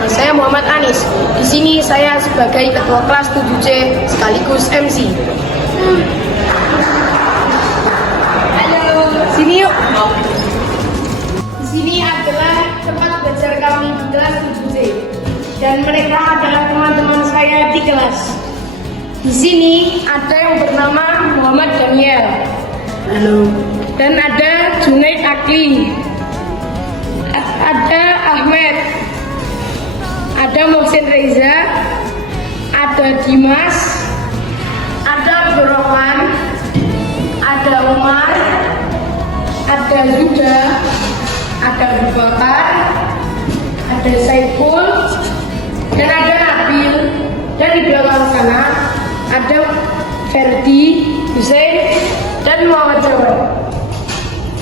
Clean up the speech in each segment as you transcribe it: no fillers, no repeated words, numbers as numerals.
nama saya Muhammad Anis. Di sini saya sebagai ketua kelas 7C sekaligus MC. Halo, sini yuk. Di sini adalah tempat belajar kami di kelas 7C. Dan mereka adalah teman-teman saya di kelas. Di sini ada yang bernama Muhammad Daniel. Halo. Dan ada Junaid Akli. Ada Ahmed. Ada Mohsin Reza. Ada Dimas. Ada Abdurrahman. Ada Umar. Ada Zuda. Ada Abu Bakar. Ada Saiful. Dan ada Nabil. Dan di belakang sana ada Ferdi, Hussein, dan Muhammad Jawa.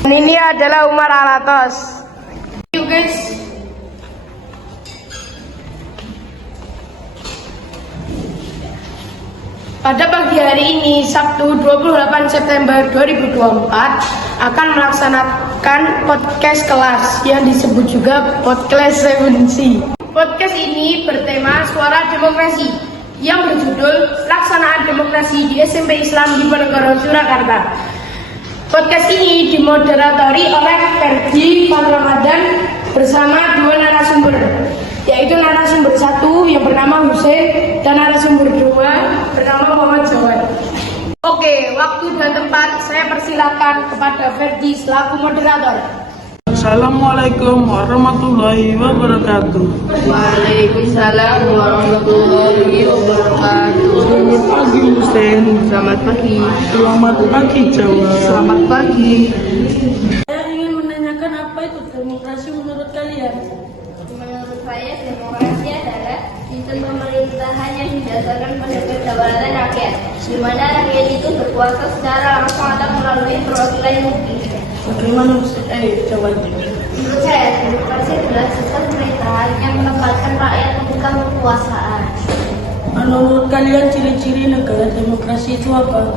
Dan ini adalah Umar Alatos. Yuk guys. Pada pagi hari ini, Sabtu 28 September 2024, akan melaksanakan podcast kelas yang disebut juga Podcast 7C. Podcast ini bertema Suara Demokrasi yang berjudul Pelaksanaan Demokrasi di SMP Islam Diponegoro, Surakarta. Podcast ini dimoderatori oleh Ferdi Van Ramadan bersama dua narasumber, yaitu narasumber 1 yang bernama Hussein dan narasumber 2 bernama Muhammad Jawad. Oke, waktu dan tempat saya persilakan kepada Ferdi selaku moderator. Assalamualaikum warahmatullahi wabarakatuh. Waalaikumsalam warahmatullahi wabarakatuh. Selamat pagi Hussein. Selamat pagi. Selamat pagi Jawa. Selamat pagi. Saya ingin menanyakan apa itu demokrasi menurut kalian? Menurut saya, demokrasi adalah sistem pemerintahan yang didasarkan pada kedaulatan rakyat, di mana rakyat itu berkuasa secara langsung atau melalui perwakilan publik. Bagaimana jawabnya? Menurut saya, demokrasi adalah sistem pemerintahan yang menempatkan rakyat memegang kekuasaan. Menurut kalian ciri-ciri negara demokrasi itu apa?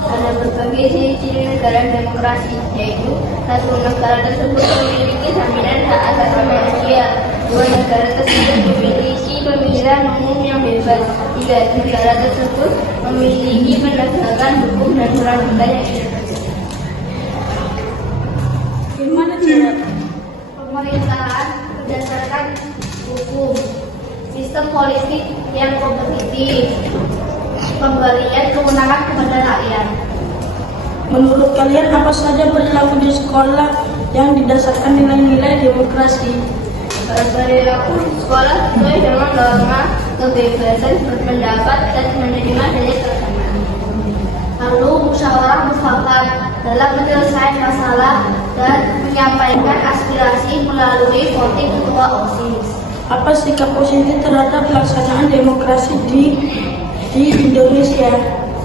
Ada berbagai ciri-ciri negara demokrasi, yaitu satu, negara tersebut memiliki jaminan hak asasi manusia. Dua, negara tersebut memiliki pemilihan umum yang bebas. Tiga, negara tersebut memiliki penegakan hukum dan peraturan yang efektif. Gimana cara? Pemerintahan berdasarkan hukum, sistem politik yang kompetitif, pemberian kewenangan kepada rakyat. Menurut kalian apa saja perilaku di sekolah yang didasarkan nilai-nilai demokrasi? Perilaku di sekolah sesuai dengan norma kebebasan berpendapat dan menerima dari kesamaan. Lalu musyawarah mufakat dalam menyelesaikan masalah dan menyampaikan aspirasi melalui voting ketua OSIS. Apa sikap positif terhadap pelaksanaan demokrasi di Indonesia?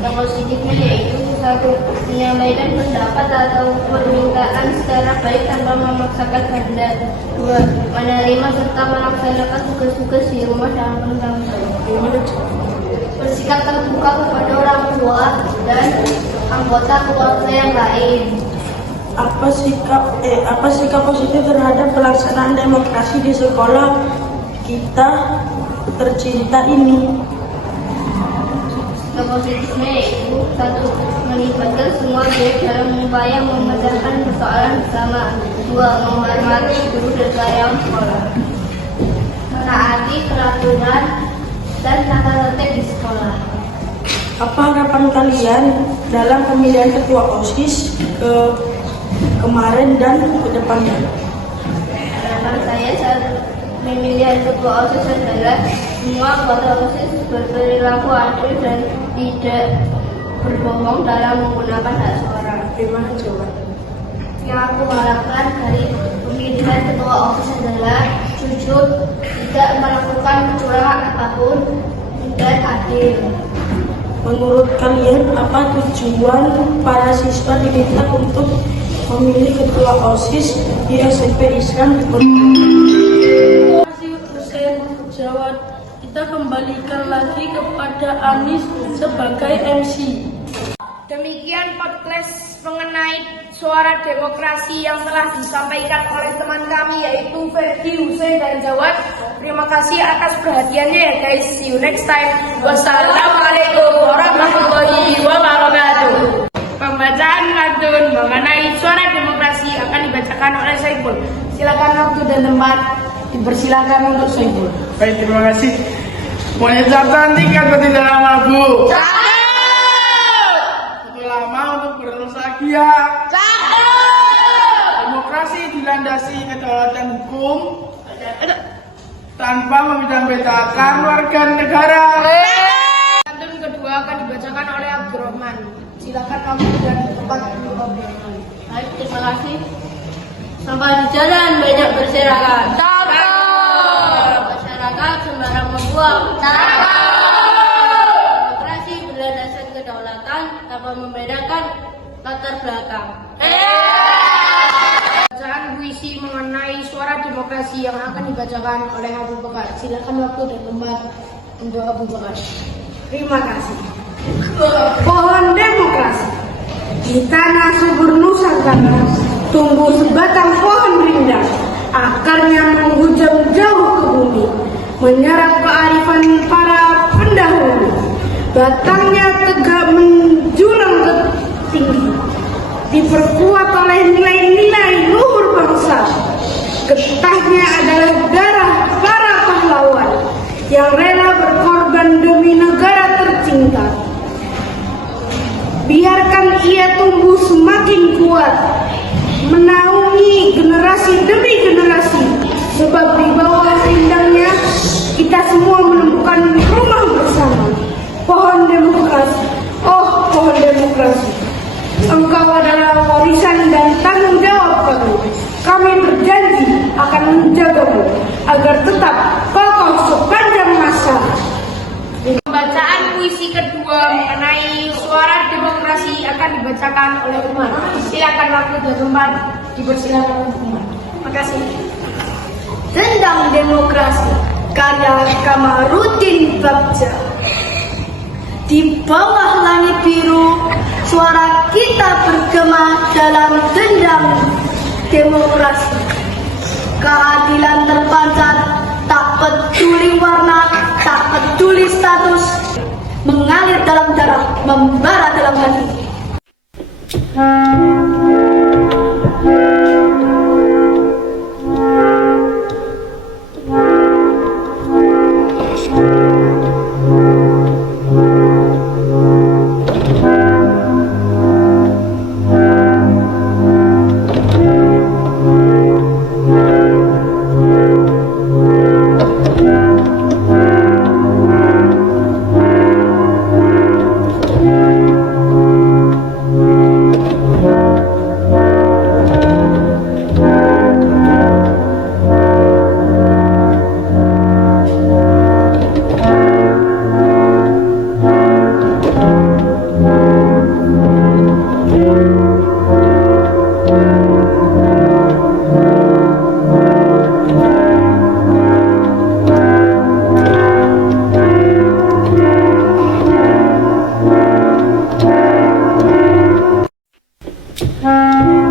Yang positifnya yaitu satu, menyampaikan pendapat atau permintaan secara baik tanpa memaksakan kehendak. Dua, menerima serta melaksanakan tugas-tugas di rumah dalam tanggung jawab. Bersikap terbuka kepada orang tua dan anggota keluarga yang lain. Apa sikap positif terhadap pelaksanaan demokrasi di sekolah kita tercinta ini? Sikap positifnya yaitu satu, melibatkan semua pihak dalam upaya memecahkan persoalan bersama. Dua, menghormati guru dan karyawan sekolah. Menaati peraturan dan tata tertib di sekolah. Apa harapan kalian dalam pemilihan ketua OSIS kemarin dan ke depannya? Harapan saya saat pemilihan ketua OSIS adalah semua anggota OSIS berperilaku adil dan tidak berbohong dalam menggunakan hak suara. Gimana coba? Yang aku harapkan dari pemilihan ketua OSIS adalah jujur, tidak melakukan kecurangan apapun, dan adil. Menurut kalian apa tujuan para siswa diminta untuk memilih ketua OSIS di SMP Islam di Terima kasih Hussein Jawad. Kita kembalikan lagi kepada Anis sebagai MC. Demikian podcast mengenai suara demokrasi yang telah disampaikan oleh teman kami yaitu Ferdi, Hussein, dan Jawad. Terima kasih atas perhatiannya ya guys. See you next time. Wassalamualaikum warahmatullahi wabarakatuh. Pembacaan pantun mengenai suara demokrasi akan dibacakan oleh Saiful. Silakan waktu dan tempat dipersilakan untuk Saiful. Baik, terima kasih. Monyet cantik atau tidak lama, Bu? Lama untuk bernostalgia. Demokrasi dilandasi kedaulatan hukum tanpa membeda-bedakan warga negara. Pantun kedua akan dibacakan oleh Abdurrahman. Silakan waktu dan tempat untuk Abdurrahman. Baik, terima kasih. Sampah di jalan banyak berserakan. Masyarakat sembarang membuang. Demokrasi berlandaskan kedaulatan tanpa membedakan latar belakang. Bacaan puisi mengenai suara demokrasi yang akan dibacakan oleh Abu Bakar. Silakan waktu dan tempat untuk Abu Bakar. Terima kasih. Pohon demokrasi di tanah subur Nusantara tumbuh sebatang pohon rindang, akarnya menghujam jauh ke bumi, menyerap kearifan para pendahulu. Batangnya tegak menjulang ke tinggi, diperkuat oleh nilai-nilai luhur bangsa. Getahnya adalah darah para pahlawan yang rela berkorban demi negara tercinta. Biarkan ia tumbuh semakin kuat, menaungi generasi demi generasi, sebab di bawah rindangnya kita semua menemukan rumah bersama. Pohon demokrasi, oh pohon demokrasi, engkau adalah warisan dan tanggung jawab kami. Kami berjanji akan menjagamu agar tetap kokoh sepanjang masa. Pembacaan puisi kedua mengenai suara demokrasi akan dibacakan oleh Umar. Silakan waktu dan tempat dipersilakan oleh Umar. Terima kasih. Tentang demokrasi, karya Kamarudin Bagja. Di bawah langit biru, suara kita bergema dalam dendam demokrasi. Keadilan terpancar, tak peduli warna, tak peduli status, mengalir dalam darah, membara dalam hati. Thank you.